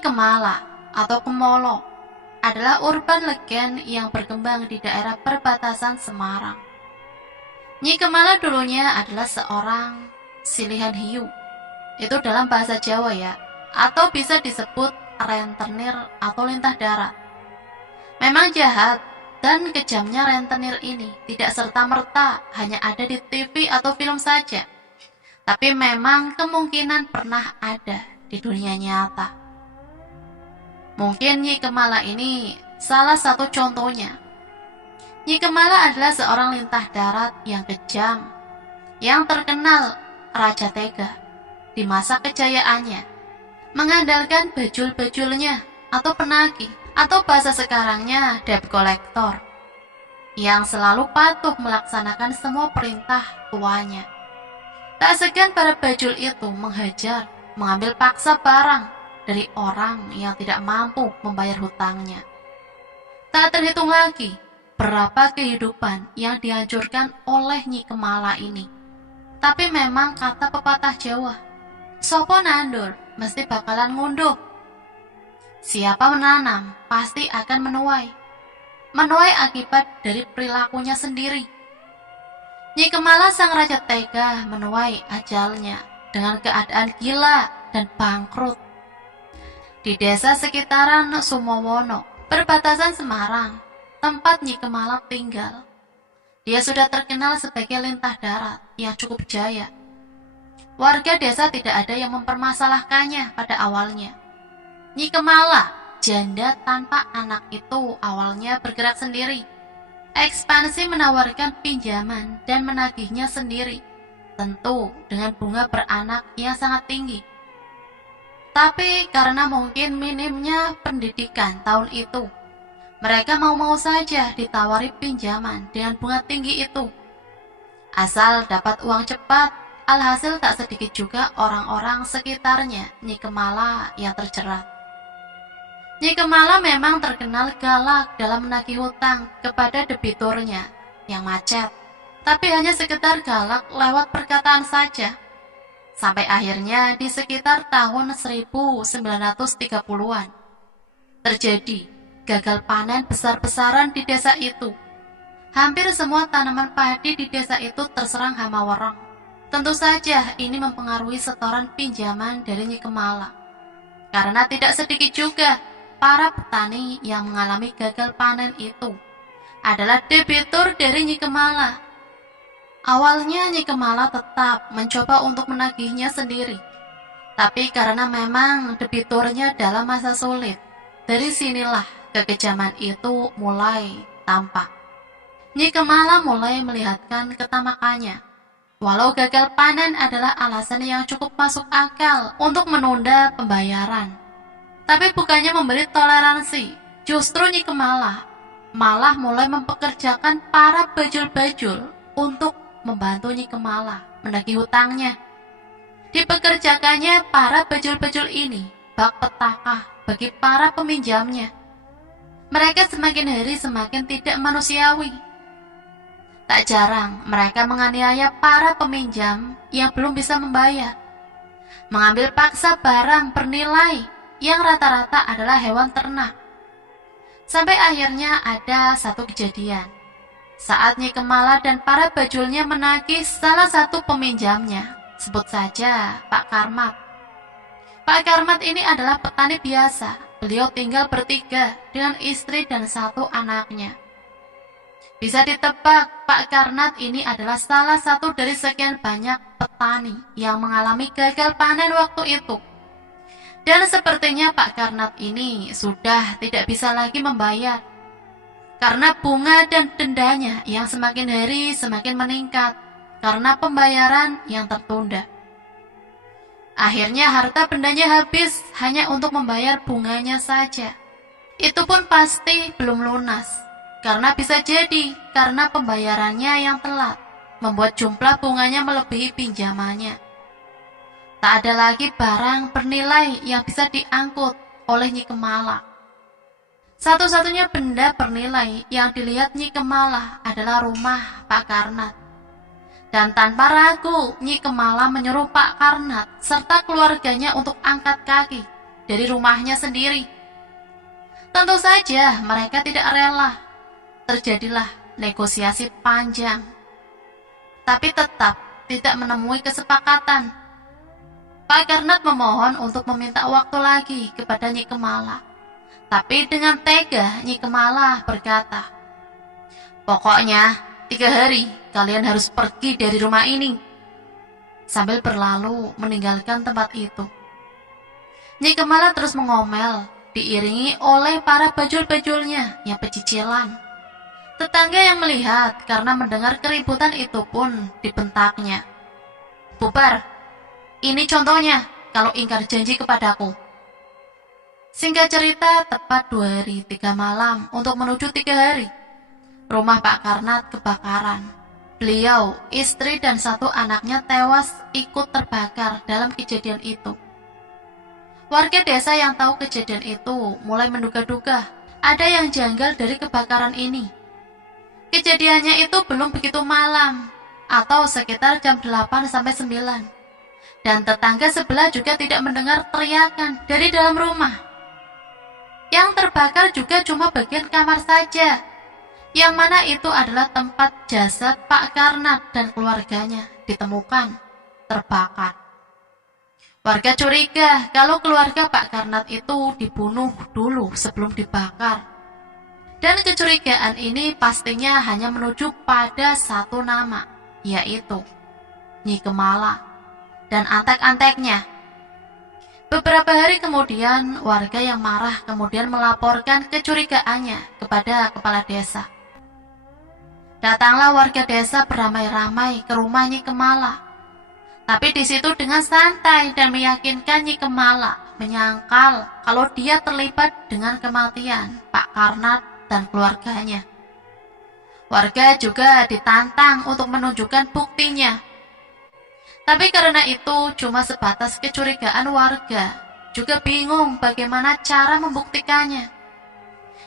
Nyi Kemala atau Kemolo adalah urban legend yang berkembang di daerah perbatasan Semarang. Nyi Kemala dulunya adalah seorang silihan hiu, itu dalam bahasa Jawa ya, atau bisa disebut rentenir atau lintah darat. Memang jahat dan kejamnya rentenir ini tidak serta-merta hanya ada di TV atau film saja, tapi memang kemungkinan pernah ada di dunia nyata. Mungkin Nyi Kemala ini salah satu contohnya. Nyi Kemala adalah seorang lintah darat yang kejam, yang terkenal Raja Tega di masa kejayaannya, mengandalkan bajul-bajulnya atau penagih, atau bahasa sekarangnya debt collector, yang selalu patuh melaksanakan semua perintah tuannya. Tak segan para bajul itu menghajar, mengambil paksa barang dari orang yang tidak mampu membayar hutangnya. Tak terhitung lagi berapa kehidupan yang dihancurkan oleh Nyi Kemala ini. Tapi memang kata pepatah Jawa, sopo nandur mesti bakalan ngunduh. Siapa menanam pasti akan menuai. Menuai akibat dari perilakunya sendiri. Nyi Kemala sang Raja Tega menuai ajalnya dengan keadaan gila dan bangkrut. Di desa sekitaran Sumowono, perbatasan Semarang, tempat Nyi Kemala tinggal, dia sudah terkenal sebagai lintah darat yang cukup jaya. Warga desa tidak ada yang mempermasalahkannya pada awalnya. Nyi Kemala, janda tanpa anak itu awalnya bergerak sendiri. Ekspansi menawarkan pinjaman dan menagihnya sendiri, tentu dengan bunga beranak yang sangat tinggi. Tapi karena mungkin minimnya pendidikan tahun itu, mereka mau-mau saja ditawari pinjaman dengan bunga tinggi itu. Asal dapat uang cepat, alhasil tak sedikit juga orang-orang sekitarnya Nyi Kemala yang terjerat. Nyi Kemala memang terkenal galak dalam menagih hutang kepada debiturnya yang macet, tapi hanya sekedar galak lewat perkataan saja. Sampai akhirnya di sekitar tahun 1930-an, terjadi gagal panen besar-besaran di desa itu. Hampir semua tanaman padi di desa itu terserang hama wereng. Tentu saja ini mempengaruhi setoran pinjaman dari Nyi Kemala. Karena tidak sedikit juga para petani yang mengalami gagal panen itu adalah debitur dari Nyi Kemala. Awalnya Nyi Kemala tetap mencoba untuk menagihnya sendiri. Tapi karena memang debiturnya dalam masa sulit, dari sinilah kekejaman itu mulai tampak. Nyi Kemala mulai melihatkan ketamakannya. Walau gagal panen adalah alasan yang cukup masuk akal untuk menunda pembayaran, tapi bukannya memberi toleransi, justru Nyi Kemala malah mulai mempekerjakan para bajul-bajul untuk membantu Nyi Kemala menagih hutangnya. Dipekerjakannya para bajul-bajul ini bak petaka bagi para peminjamnya. Mereka semakin hari semakin tidak manusiawi. Tak jarang mereka menganiaya para peminjam yang belum bisa membayar, mengambil paksa barang bernilai yang rata-rata adalah hewan ternak. Sampai akhirnya ada satu kejadian saat Nyi Kemala dan para bajulnya menagih salah satu peminjamnya, sebut saja Pak Karmat. Pak Karmat ini adalah petani biasa. Beliau tinggal bertiga dengan istri dan satu anaknya. Bisa ditebak, Pak Karmat ini adalah salah satu dari sekian banyak petani yang mengalami gagal panen waktu itu. Dan sepertinya Pak Karmat ini sudah tidak bisa lagi membayar, karena bunga dan dendanya yang semakin hari semakin meningkat karena pembayaran yang tertunda. Akhirnya harta bendanya habis hanya untuk membayar bunganya saja. Itu pun pasti belum lunas, karena bisa jadi karena pembayarannya yang telat membuat jumlah bunganya melebihi pinjamannya. Tak ada lagi barang bernilai yang bisa diangkut oleh Nyi Kemala. Satu-satunya benda bernilai yang dilihat Nyi Kemala adalah rumah Pak Karnat. Dan tanpa ragu, Nyi Kemala menyuruh Pak Karnat serta keluarganya untuk angkat kaki dari rumahnya sendiri. Tentu saja mereka tidak rela. Terjadilah negosiasi panjang, tapi tetap tidak menemui kesepakatan. Pak Karnat memohon untuk meminta waktu lagi kepada Nyi Kemala. Tapi dengan tega Nyi Kemala berkata, "Pokoknya 3 hari kalian harus pergi dari rumah ini." Sambil berlalu meninggalkan tempat itu. Nyi Kemala terus mengomel, diiringi oleh para bajul-bajulnya yang pecicilan. Tetangga yang melihat karena mendengar keributan itu pun dibentaknya. "Bubar, ini contohnya kalau ingkar janji kepadaku." Singkat cerita, tepat 2 hari 3 malam untuk menuju 3 hari, rumah Pak Karnat kebakaran. Beliau, istri dan 1 anaknya tewas ikut terbakar dalam kejadian itu. Warga desa yang tahu kejadian itu mulai menduga-duga ada yang janggal dari kebakaran ini. Kejadiannya itu belum begitu malam, atau sekitar jam 8 sampai 9. Dan tetangga sebelah juga tidak mendengar teriakan dari dalam rumah. Yang terbakar juga cuma bagian kamar saja, yang mana itu adalah tempat jasad Pak Karnat dan keluarganya ditemukan terbakar. Warga curiga kalau keluarga Pak Karnat itu dibunuh dulu sebelum dibakar. Dan kecurigaan ini pastinya hanya menuju pada 1 nama, yaitu Nyi Kemala dan antek-anteknya. Beberapa hari kemudian, warga yang marah kemudian melaporkan kecurigaannya kepada kepala desa. Datanglah warga desa beramai-ramai ke rumah Nyi Kemala. Tapi di situ dengan santai dan meyakinkan Nyi Kemala menyangkal kalau dia terlibat dengan kematian Pak Karnat dan keluarganya. Warga juga ditantang untuk menunjukkan buktinya. Tapi karena itu cuma sebatas kecurigaan warga, juga bingung bagaimana cara membuktikannya.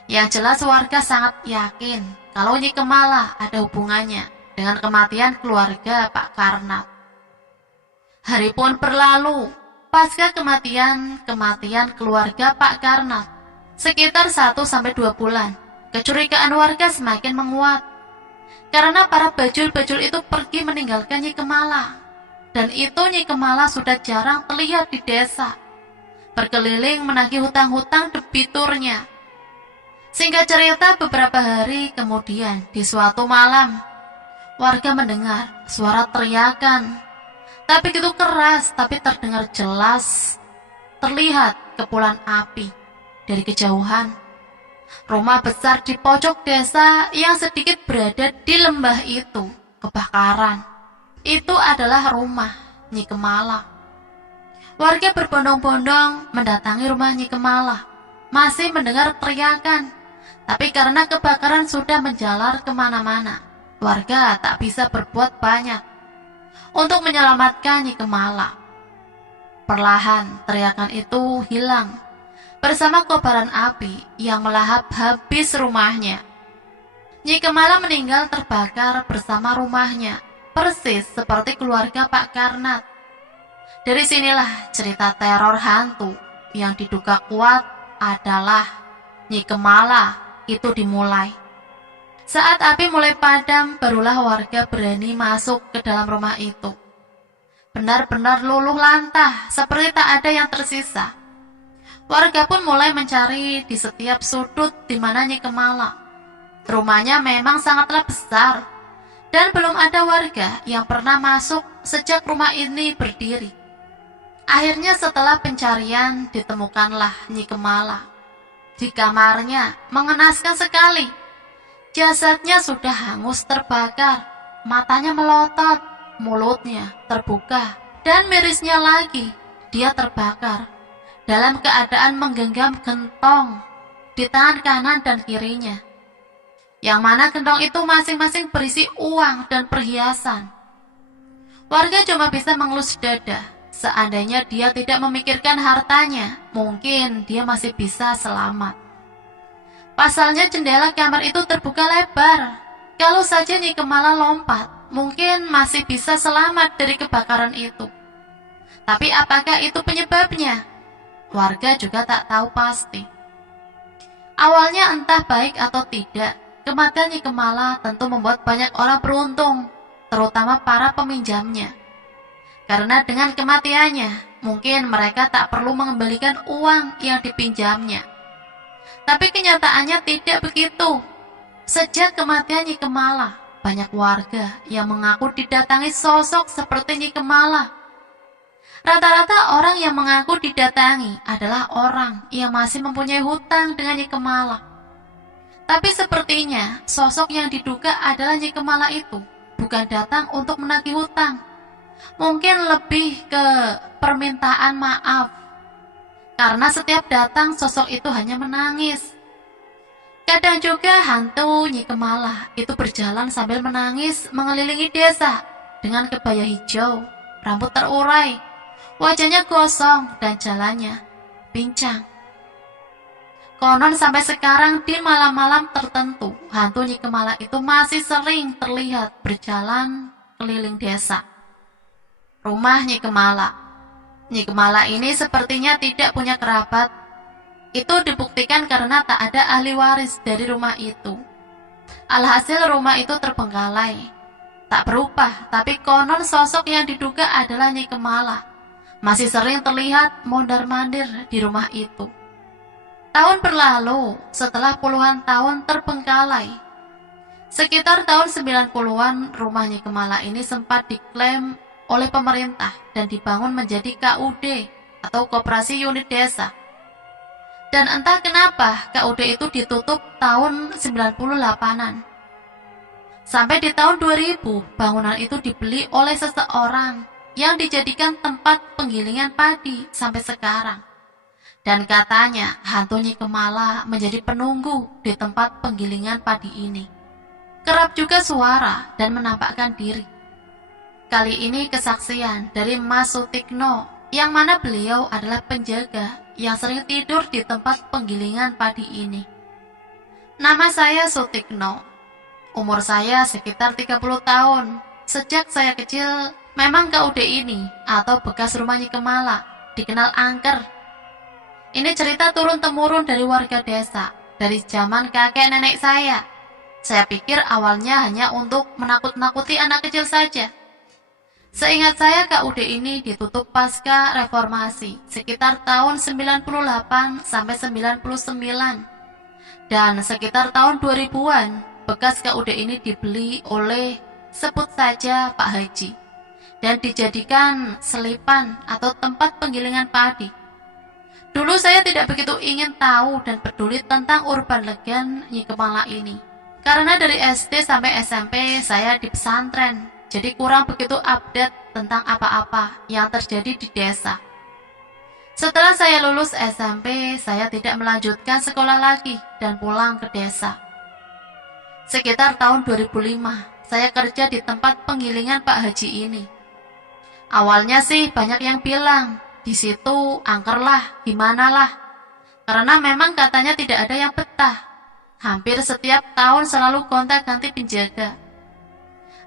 Yang jelas warga sangat yakin kalau Nyi Kemala ada hubungannya dengan kematian keluarga Pak Karnat. Hari pun berlalu, pasca kematian keluarga Pak Karnat, sekitar 1-2 bulan, kecurigaan warga semakin menguat. Karena para bajul-bajul itu pergi meninggalkan Nyi Kemala. Dan itu Nyi Kemala sudah jarang terlihat di desa, berkeliling menagih hutang-hutang debiturnya. Singkat cerita, beberapa hari kemudian di suatu malam, warga mendengar suara teriakan. Tapi itu keras, tapi terdengar jelas. Terlihat kepulan api dari kejauhan. Rumah besar di pojok desa yang sedikit berada di lembah itu kebakaran. Itu adalah rumah Nyi Kemala. Warga berbondong-bondong mendatangi rumah Nyi Kemala, masih mendengar teriakan. Tapi karena kebakaran sudah menjalar kemana-mana, warga tak bisa berbuat banyak untuk menyelamatkan Nyi Kemala. Perlahan teriakan itu hilang bersama kobaran api yang melahap habis rumahnya. Nyi Kemala meninggal terbakar bersama rumahnya, persis seperti keluarga Pak Karnat. Dari sinilah cerita teror hantu yang diduga kuat adalah Nyi Kemala itu dimulai. Saat api mulai padam, barulah warga berani masuk ke dalam rumah itu. Benar-benar luluh lantah, seperti tak ada yang tersisa. Warga pun mulai mencari di setiap sudut di mana Nyi Kemala. Rumahnya memang sangatlah besar, dan belum ada warga yang pernah masuk sejak rumah ini berdiri. Akhirnya setelah pencarian ditemukanlah Nyi Kemala. Di kamarnya mengenaskan sekali. Jasadnya sudah hangus terbakar, matanya melotot, mulutnya terbuka, dan mirisnya lagi dia terbakar dalam keadaan menggenggam gentong di tangan kanan dan kirinya, yang mana gentong itu masing-masing berisi uang dan perhiasan. Warga cuma bisa mengelus dada. Seandainya dia tidak memikirkan hartanya, mungkin dia masih bisa selamat. Pasalnya jendela kamar itu terbuka lebar. Kalau saja Nyi Kemala lompat, mungkin masih bisa selamat dari kebakaran itu. Tapi apakah itu penyebabnya? warga juga tak tahu pasti. Awalnya entah baik atau tidak, kematian Nyi Kemala tentu membuat banyak orang beruntung, terutama para peminjamnya. Karena dengan kematiannya, mungkin mereka tak perlu mengembalikan uang yang dipinjamnya. Tapi kenyataannya tidak begitu. Sejak kematian Nyi Kemala, banyak warga yang mengaku didatangi sosok seperti Nyi Kemala. Rata-rata orang yang mengaku didatangi adalah orang yang masih mempunyai hutang dengan Nyi Kemala. Tapi sepertinya sosok yang diduga adalah Nyi Kemala itu bukan datang untuk menagih hutang. Mungkin lebih ke permintaan maaf. Karena setiap datang sosok itu hanya menangis. Kadang juga hantu Nyi Kemala itu berjalan sambil menangis mengelilingi desa dengan kebaya hijau, rambut terurai, wajahnya gosong dan jalannya pincang. Konon sampai sekarang di malam-malam tertentu, hantu Nyi Kemala itu masih sering terlihat berjalan keliling desa. Rumah Nyi Kemala. Nyi Kemala ini sepertinya tidak punya kerabat. Itu dibuktikan karena tak ada ahli waris dari rumah itu. Alhasil rumah itu terbengkalai. Tak berubah, tapi konon sosok yang diduga adalah Nyi Kemala masih sering terlihat mondar-mandir di rumah itu. Tahun berlalu, setelah puluhan tahun terbengkalai. Sekitar tahun 90-an, rumah Nyi Kemala ini sempat diklaim oleh pemerintah dan dibangun menjadi KUD atau Koperasi Unit Desa. Dan entah kenapa KUD itu ditutup tahun 98-an. Sampai di tahun 2000, bangunan itu dibeli oleh seseorang yang dijadikan tempat penggilingan padi sampai sekarang. Dan katanya hantu Nyi Kemala menjadi penunggu di tempat penggilingan padi ini. Kerap juga suara dan menampakkan diri. Kali ini kesaksian dari Mas Sutikno, yang mana beliau adalah penjaga yang sering tidur di tempat penggilingan padi ini. Nama saya Sutikno. Umur saya sekitar 30 tahun. Sejak saya kecil, memang KUD ini atau bekas rumah Nyi Kemala dikenal angker. Ini cerita turun-temurun dari warga desa, dari zaman kakek nenek saya. Saya pikir awalnya hanya untuk menakut-nakuti anak kecil saja. Seingat saya KUD ini ditutup pasca reformasi sekitar tahun 98 sampai 99. Dan sekitar tahun 2000-an, bekas KUD ini dibeli oleh sebut saja Pak Haji dan dijadikan selipan atau tempat penggilingan padi. Dulu saya tidak begitu ingin tahu dan peduli tentang urban legend Nyi Kemala ini. Karena dari SD sampai SMP saya di pesantren. Jadi kurang begitu update tentang apa-apa yang terjadi di desa. Setelah saya lulus SMP, saya tidak melanjutkan sekolah lagi dan pulang ke desa. Sekitar tahun 2005, saya kerja di tempat penggilingan Pak Haji ini. Awalnya sih banyak yang bilang, di situ angker lah, gimana lah. Karena memang katanya tidak ada yang betah. Hampir setiap tahun selalu gonta-ganti penjaga.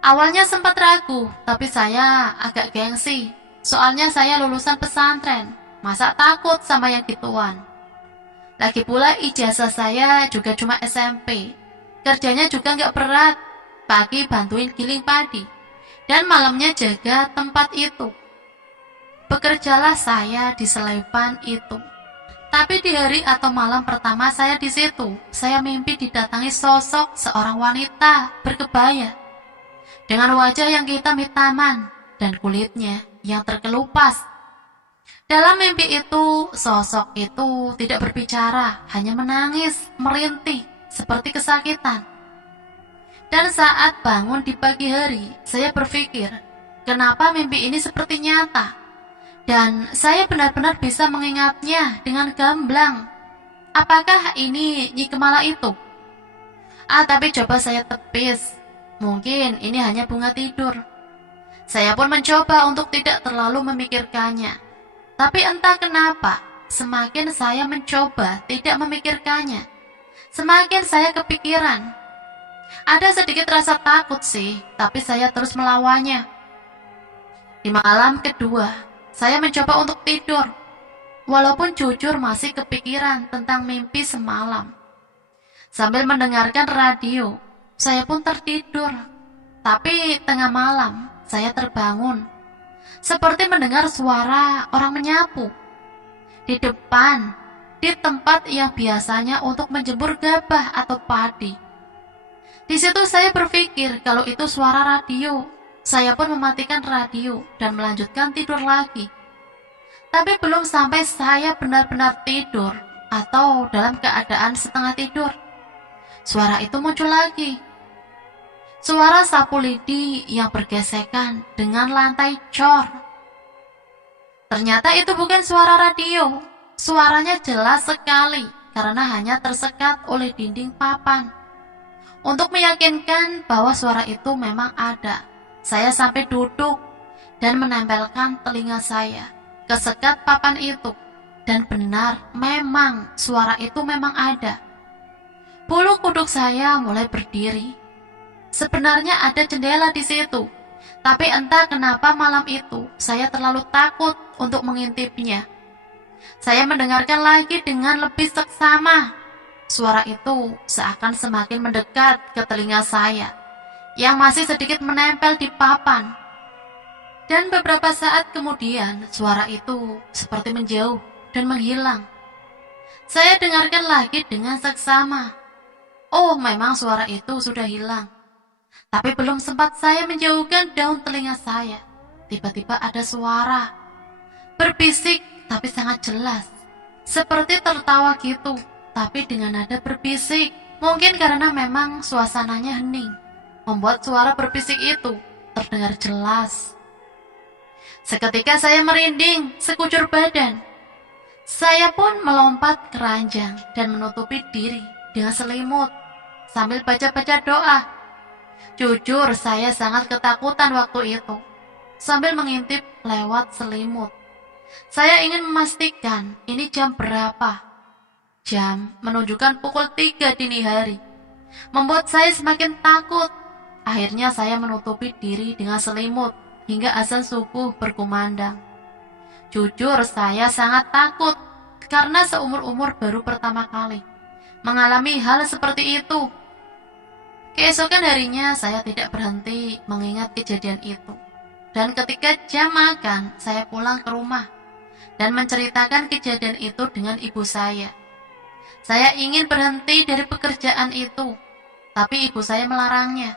Awalnya sempat ragu, tapi saya agak gengsi. Soalnya saya lulusan pesantren, masa takut sama yang gituan. Lagi pula ijazah saya juga cuma SMP. Kerjanya juga nggak berat, pagi bantuin giling padi, dan malamnya jaga tempat itu. Bekerjalah saya di selipan itu. Tapi di hari atau malam pertama saya di situ, saya mimpi didatangi sosok seorang wanita berkebaya dengan wajah yang hitam-hitaman dan kulitnya yang terkelupas. Dalam mimpi itu, sosok itu tidak berbicara, hanya menangis, merintih, seperti kesakitan. Dan saat bangun di pagi hari, saya berpikir, kenapa mimpi ini seperti nyata? Dan saya benar-benar bisa mengingatnya dengan gamblang. Apakah ini Nyi Kemala itu? Tapi coba saya tepis. Mungkin ini hanya bunga tidur. Saya pun mencoba untuk tidak terlalu memikirkannya. Tapi entah kenapa, semakin saya mencoba tidak memikirkannya, semakin saya kepikiran. Ada sedikit rasa takut sih, tapi saya terus melawannya. Di malam kedua, saya mencoba untuk tidur. walaupun jujur masih kepikiran tentang mimpi semalam. Sambil mendengarkan radio, saya pun tertidur. Tapi tengah malam, saya terbangun. Seperti mendengar suara orang menyapu. Di depan, di tempat yang biasanya untuk menjemur gabah atau padi. Di situ saya berpikir kalau itu suara radio. Saya pun mematikan radio dan melanjutkan tidur lagi. Tapi belum sampai saya benar-benar tidur atau dalam keadaan setengah tidur, suara itu muncul lagi. Suara sapu lidi yang bergesekan dengan lantai cor. Ternyata itu bukan suara radio. Suaranya jelas sekali karena hanya tersekat oleh dinding papan. Untuk meyakinkan bahwa suara itu memang ada, saya sampai duduk dan menempelkan telinga saya ke sekat papan itu. Dan benar, memang suara itu memang ada. Bulu kuduk saya mulai berdiri. Sebenarnya ada jendela di situ, tapi entah kenapa malam itu saya terlalu takut untuk mengintipnya. Saya mendengarkan lagi dengan lebih seksama. Suara itu seakan semakin mendekat ke telinga saya, yang masih sedikit menempel di papan. Dan beberapa saat kemudian, suara itu seperti menjauh dan menghilang. Saya dengarkan lagi dengan seksama. Oh, memang suara itu sudah hilang. Tapi belum sempat saya menjauhkan daun telinga saya, tiba-tiba ada suara. Berbisik tapi sangat jelas. Seperti tertawa gitu, tapi dengan nada berbisik. Mungkin karena memang suasananya hening, membuat suara berbisik itu terdengar jelas. Seketika saya merinding sekujur badan. Saya pun melompat ke ranjang dan menutupi diri dengan selimut sambil baca-baca doa. Jujur, saya sangat ketakutan waktu itu. Sambil mengintip lewat selimut, saya ingin memastikan ini jam berapa. Jam menunjukkan pukul 3 dini hari. Membuat saya semakin takut. Akhirnya saya menutupi diri dengan selimut hingga azan subuh berkumandang. Jujur, saya sangat takut karena seumur-umur baru pertama kali mengalami hal seperti itu. Keesokan harinya saya tidak berhenti mengingat kejadian itu. Dan ketika jam makan, saya pulang ke rumah dan menceritakan kejadian itu dengan ibu saya. Saya ingin berhenti dari pekerjaan itu, tapi ibu saya melarangnya.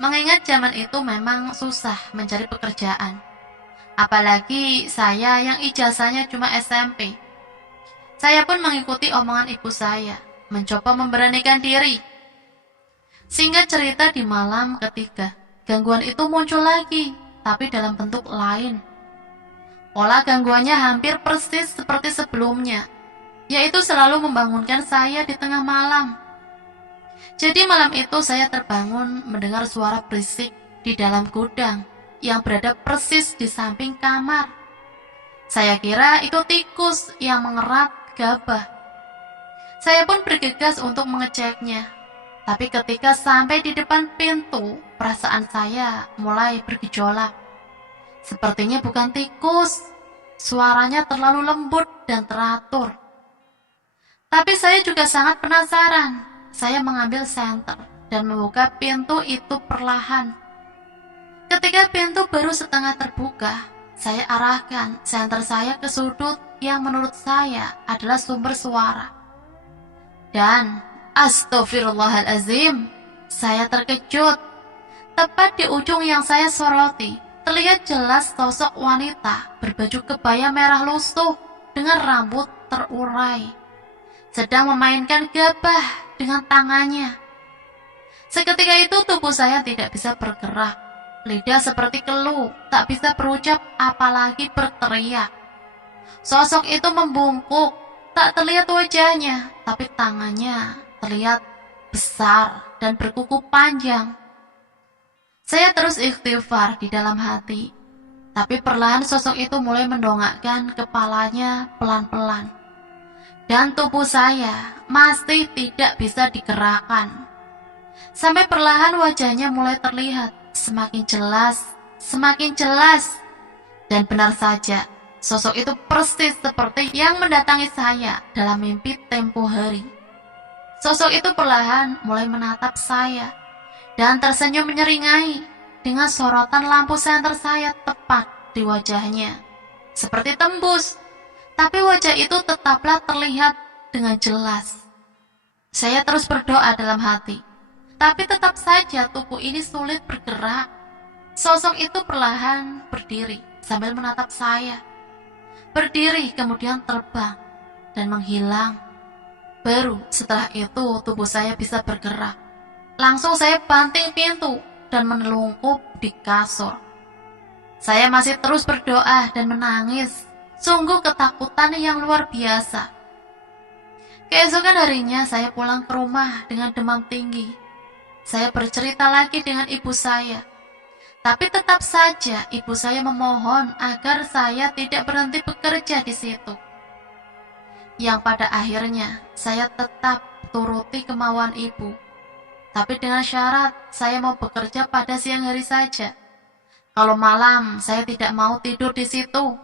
Mengingat zaman itu memang susah mencari pekerjaan. Apalagi saya yang ijazahnya cuma SMP. Saya pun mengikuti omongan ibu saya, mencoba memberanikan diri. Singkat cerita, di malam ketiga, gangguan itu muncul lagi, tapi dalam bentuk lain. Pola gangguannya hampir persis seperti sebelumnya, yaitu selalu membangunkan saya di tengah malam. Jadi malam itu saya terbangun mendengar suara berisik di dalam gudang yang berada persis di samping kamar. Saya kira itu tikus yang mengerat gabah. Saya pun bergegas untuk mengeceknya. Tapi ketika sampai di depan pintu, perasaan saya mulai bergejolak. Sepertinya bukan tikus, suaranya terlalu lembut dan teratur. Tapi saya juga sangat penasaran. Saya mengambil senter dan membuka pintu itu perlahan. Ketika pintu baru setengah terbuka, saya arahkan senter saya ke sudut yang menurut saya adalah sumber suara. Dan astagfirullahalazim, saya terkejut. Tepat di ujung yang saya soroti, terlihat jelas sosok wanita berbaju kebaya merah lusuh dengan rambut terurai, sedang memainkan gabah dengan tangannya. Seketika itu tubuh saya tidak bisa bergerak. Lidah seperti keluh, tak bisa berucap apalagi berteriak. Sosok itu membungkuk, tak terlihat wajahnya, tapi tangannya terlihat besar dan berkuku panjang. Saya terus istighfar di dalam hati, tapi perlahan sosok itu mulai mendongakkan kepalanya pelan-pelan. Dan tubuh saya masih tidak bisa digerakkan. Sampai perlahan wajahnya mulai terlihat semakin jelas. Dan benar saja, Sosok itu persis seperti yang mendatangi saya dalam mimpi tempo hari. Sosok itu perlahan mulai menatap saya dan tersenyum menyeringai dengan sorotan lampu senter saya tepat di wajahnya. Seperti tembus, tapi wajah itu tetaplah terlihat dengan jelas. Saya terus berdoa dalam hati, tapi tetap saja tubuh ini sulit bergerak. Sosok itu perlahan berdiri sambil menatap saya. Berdiri kemudian terbang dan menghilang. Baru setelah itu tubuh saya bisa bergerak. Langsung saya banting pintu dan menelungkup di kasur. Saya masih terus berdoa dan menangis. Sungguh ketakutan yang luar biasa. Keesokan harinya saya pulang ke rumah dengan demam tinggi. Saya bercerita lagi dengan ibu saya. Tapi tetap saja ibu saya memohon agar saya tidak berhenti bekerja di situ. Yang pada akhirnya saya tetap turuti kemauan ibu. Tapi dengan syarat saya mau bekerja pada siang hari saja. Kalau malam saya tidak mau tidur di situ.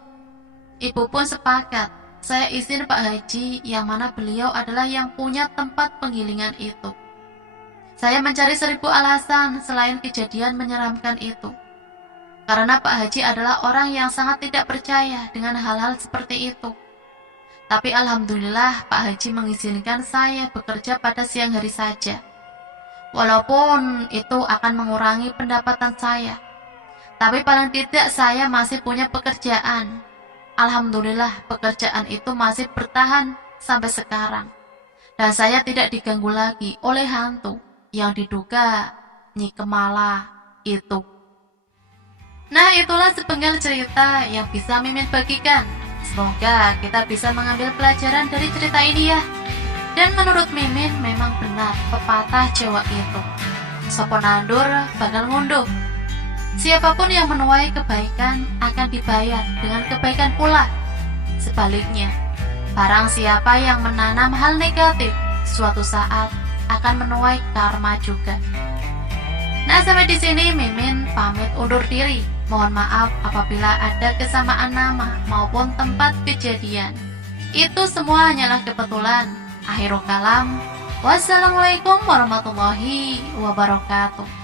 Ibu pun sepakat. Saya izin Pak Haji yang mana beliau adalah yang punya tempat penggilingan itu. Saya mencari 1000 alasan selain kejadian menyeramkan itu. Karena Pak Haji adalah orang yang sangat tidak percaya dengan hal-hal seperti itu. Tapi alhamdulillah Pak Haji mengizinkan saya bekerja pada siang hari saja. Walaupun itu akan mengurangi pendapatan saya. Tapi paling tidak saya masih punya pekerjaan. Alhamdulillah pekerjaan itu masih bertahan sampai sekarang. Dan saya tidak diganggu lagi oleh hantu yang diduga Nyi Kemala itu. Nah, itulah sepenggal cerita yang bisa Mimin bagikan. Semoga kita bisa mengambil pelajaran dari cerita ini ya. Dan menurut Mimin memang benar pepatah Jawa itu, sopo nandur bakal ngunduh. Siapapun yang menuai kebaikan akan dibayar dengan kebaikan pula. Sebaliknya, barang siapa yang menanam hal negatif, suatu saat akan menuai karma juga. Nah, sampai di sini Mimin pamit undur diri. Mohon maaf apabila ada kesamaan nama maupun tempat kejadian. Itu semua hanyalah kebetulan. Akhirul kalam. Wassalamualaikum warahmatullahi wabarakatuh.